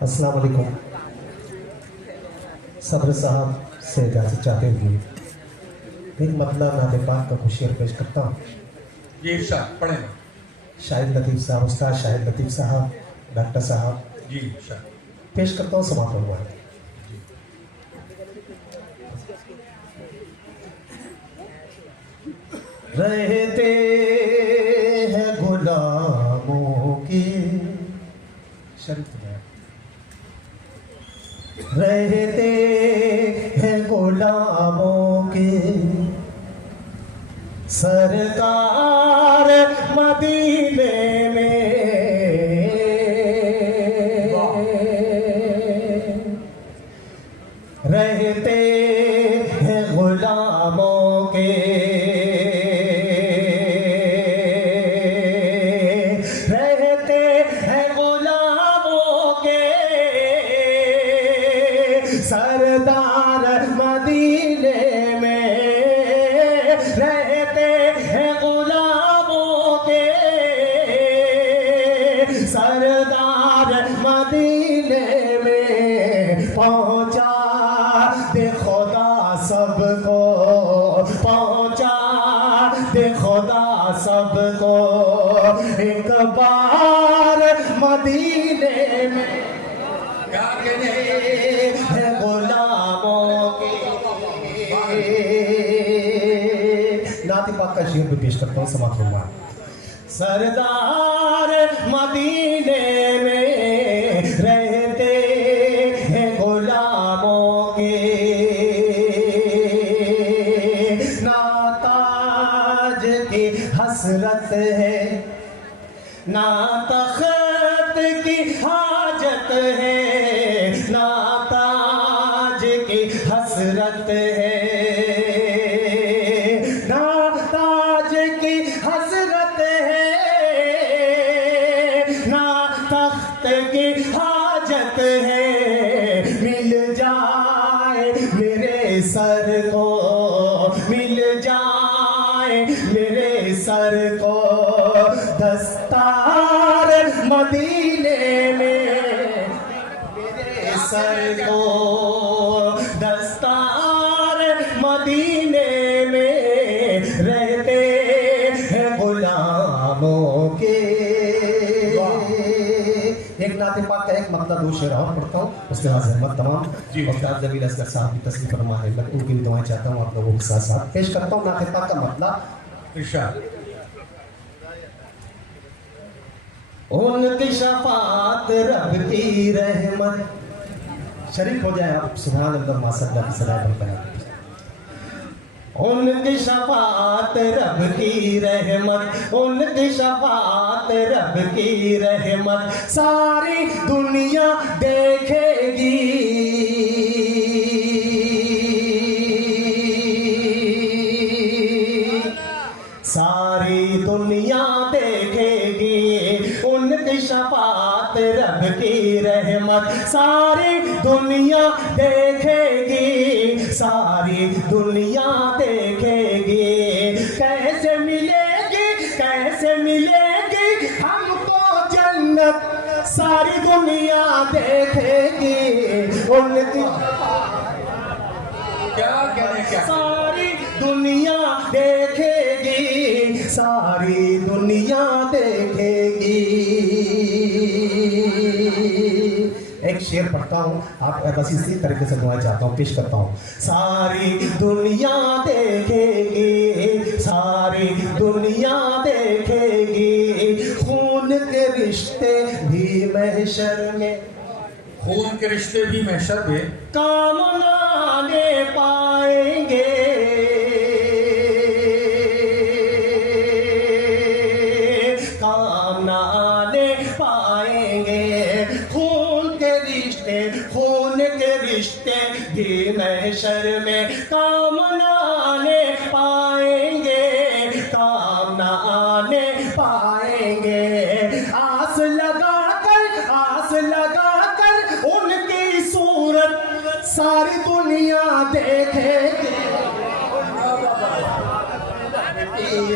अस्सलाम वालेकुम। सब्र साहब से इजाज़त चाहते हुए एक मतलब नाते पाक का कुछ शेर पेश करता हूँ। ये इरशाद पढ़े ना। शाहिद लतीफ़ साहब, उस्ताद शाहिद लतीफ़ साहब, डॉक्टर साहब जी इरशाद। पेश करता हूँ, समाप्त हुआ है। रहते हैं गुलामों के शरीफ में, रहते हैं गुलामों के सरकार मदीने में, रहते हैं गुलामों के, रहते हैं गुलामों के सरदार मदीने में, रहते हैं गुलामों के सरदार मदीने में। पहुंचा दे खुदा सबको, पहुंचा दे खुदा सबको एक बार मदीने में, क्या कहने है गुलामों के। नाती पाक का शेर भी पेश करता हूँ, समाप्त होगा। सरदार मदीने में रहते हैं गुलामों के, ना ताज की हसरत है, ना तख्त की हाजत है, ना ताज की हसरत है, ना ताज की हसरत है, ना तख्त की हाजत है। मिल जाए मेरे सर को, मिल जाए मेरे सर को दस्तार मदीने में, मेरे सर को दस्तार मदीने में रहते हैं गुलामों के। एक नाते पाक का एक मतलब दो शेर और पढ़ता हूँ, उसके बाद जहमत तमाम जी। उस्ताद जमील असगर साहब की तस्लीम फरमा है, मैं उनकी भी दुआएं चाहता हूँ आप लोगों के साथ साथ पेश करता हूँ। नाते पाक का मतलब इरशाद। उनकी शफात रब की रहमत, शरीक हो जाए आप सुभान अल्लाह माशाअल्लाह की सलाह बनता है। उनकी शफात रब की रहमत, उनकी शफात रब की रहमत सारी दुनिया देखेगी, सारी दुनिया देखेगी। उनकी शफात रब की रहमत सारी दुनिया देखेगी, सारी दुनिया देखेगी। कैसे मिलेगी, कैसे मिलेगी हमको जन्नत, सारी दुनिया देखेगी। उनकी क्या कहने क्या सारी दुनिया देखेगी, सारी दुनिया देखेगी। एक शेर पढ़ता हूँ, आप बस इसी तरीके से दुआ चाहता हूँ, पेश करता हूँ। सारी दुनिया देखेगी, सारी दुनिया देखेगी, खून के रिश्ते भी महशर में, खून के रिश्ते भी महशर में काम नाने पाएंगे, काम नाने पाएंगे। खून के रिश्ते, खून के रिश्ते भी महशर में काम नाने पाएंगे, काम नाने पाएंगे। आस लगाकर, आस लगाकर उनकी सूरत सारी दुनिया देखेगी,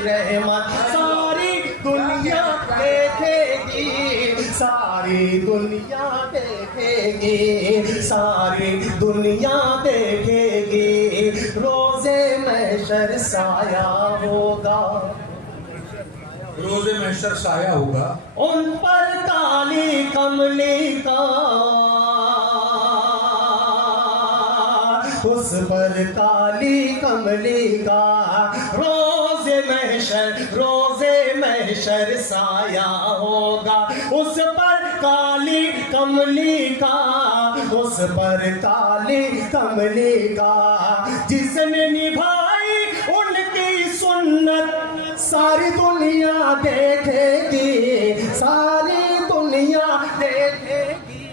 रहमत सारी दुनिया देखेगी, सारी दुनिया देखेगी, सारी दुनिया देखेगी, रोजे महशर साया होगा, रोजे महशर साया होगा, उन पर काली कमली का, उस पर काली कमली का, रोजे महशर साया होगा, उस पर काली कमली का, उस पर काली कमली का, जिसने निभाई उनकी सुन्नत सारी दुनिया देखेगी, सारी दुनिया देखेगी,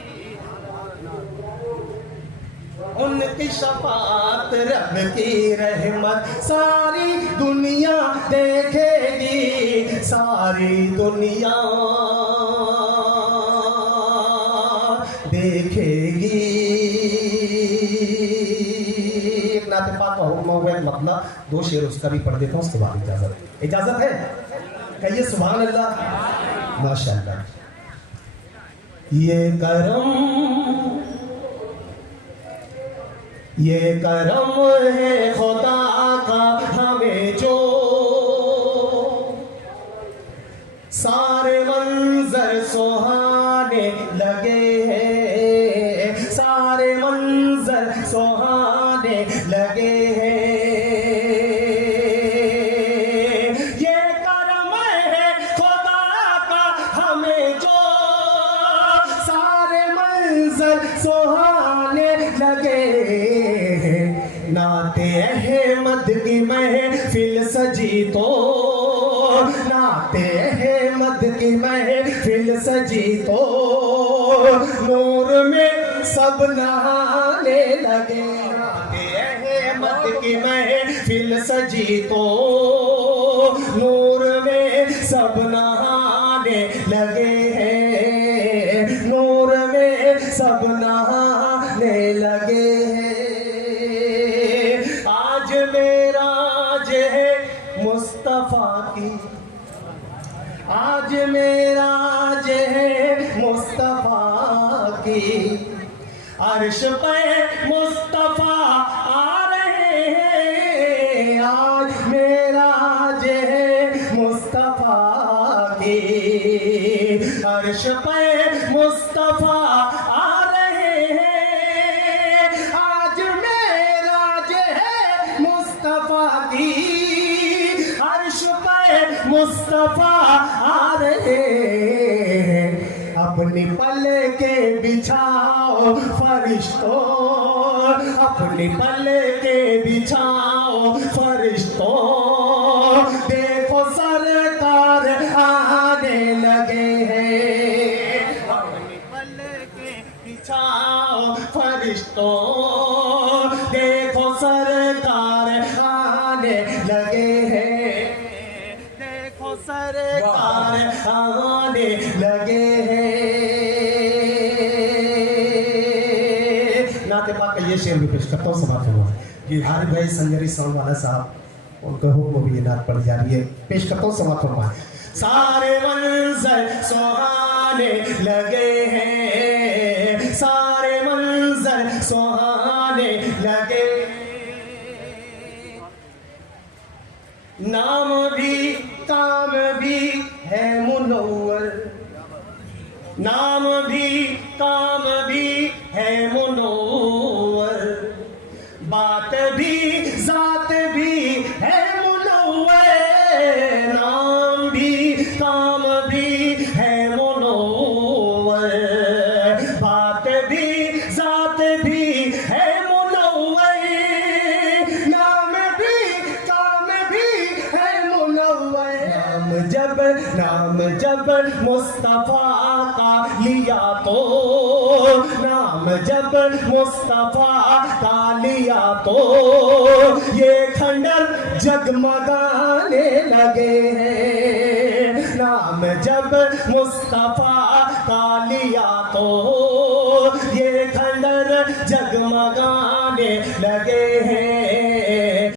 उनकी शफाअत रब की रहमत सारी दुनिया देखेगी, सारी दुनिया देखेगी। नाते पाक का हुक्म हुआ मतलब दो शेर उसका भी पढ़ देता हूँ, उसके बाद इजाजत है। कहिए सुभान अल्लाह, माशाअल्लाह। ये करम है खुदा का हमें जो, सारे मंजर सुहाने लगे हैं, सारे मंजर सुहाने लगे हैं, ये करम है खुदा का हमें जो, सारे मंजर सुहाने लगे, नाते अहमद की महफिल सजी तो, नाते अहमद की महफिल सजी तो, नूर में सब नहाने लगे, नाते अहमद की महफिल सजी तो, नूर में सब नहाने लगे हैं, नूर में सब नहाने लगे हैं। मुस्तफा की आज मेराज है, मुस्तफा की अर्श पे मुस्तफा आ रहे हैं, आज मेराज है मुस्तफा की अर्श पे मुस्तफा आ रहे हैं, आज मेराज है मुस्तफा की मुस्तफा आ रहे हैं, अपनी पलके बिछाओ फरिश्तों, अपनी पलके बिछाओ फरिश्तों, देखो सरकार आने लगे हैं, अपनी पलके बिछाओ फरिश्तों, देखो सरकार आने लगे हैं, सरकार आने लगे हैं। नाते पाक का ये शेर भी पेश करता हूँ, समाप्त हुआ कि हारिफ भाई संजरी साउंड वाला साहब, उनका हुक्म भी ये नात पढ़ जा रही है, पेश करता हूँ, समाप्त हुआ। सारे मंजर सुहाने लगे हैं, सारे मंजर सुहाने लगे, नाम भी काम भी है मुनव्वर, नाम भी काम भी है मुनव्वर, बात भी जात भी है मुनव्वर, नाम भी काम भी है मुनव्वर, बात भी जात भी है मुनव्वर, नाम भी काम भी है मुनव्वर, नाम जब मुस्तफा का लिया तो, नाम जब मुस्तफा का लिया तो, ये खंडर जगमगाने लगे हैं, नाम जब मुस्तफा का लिया तो, ये खंडर जगमगाने लगे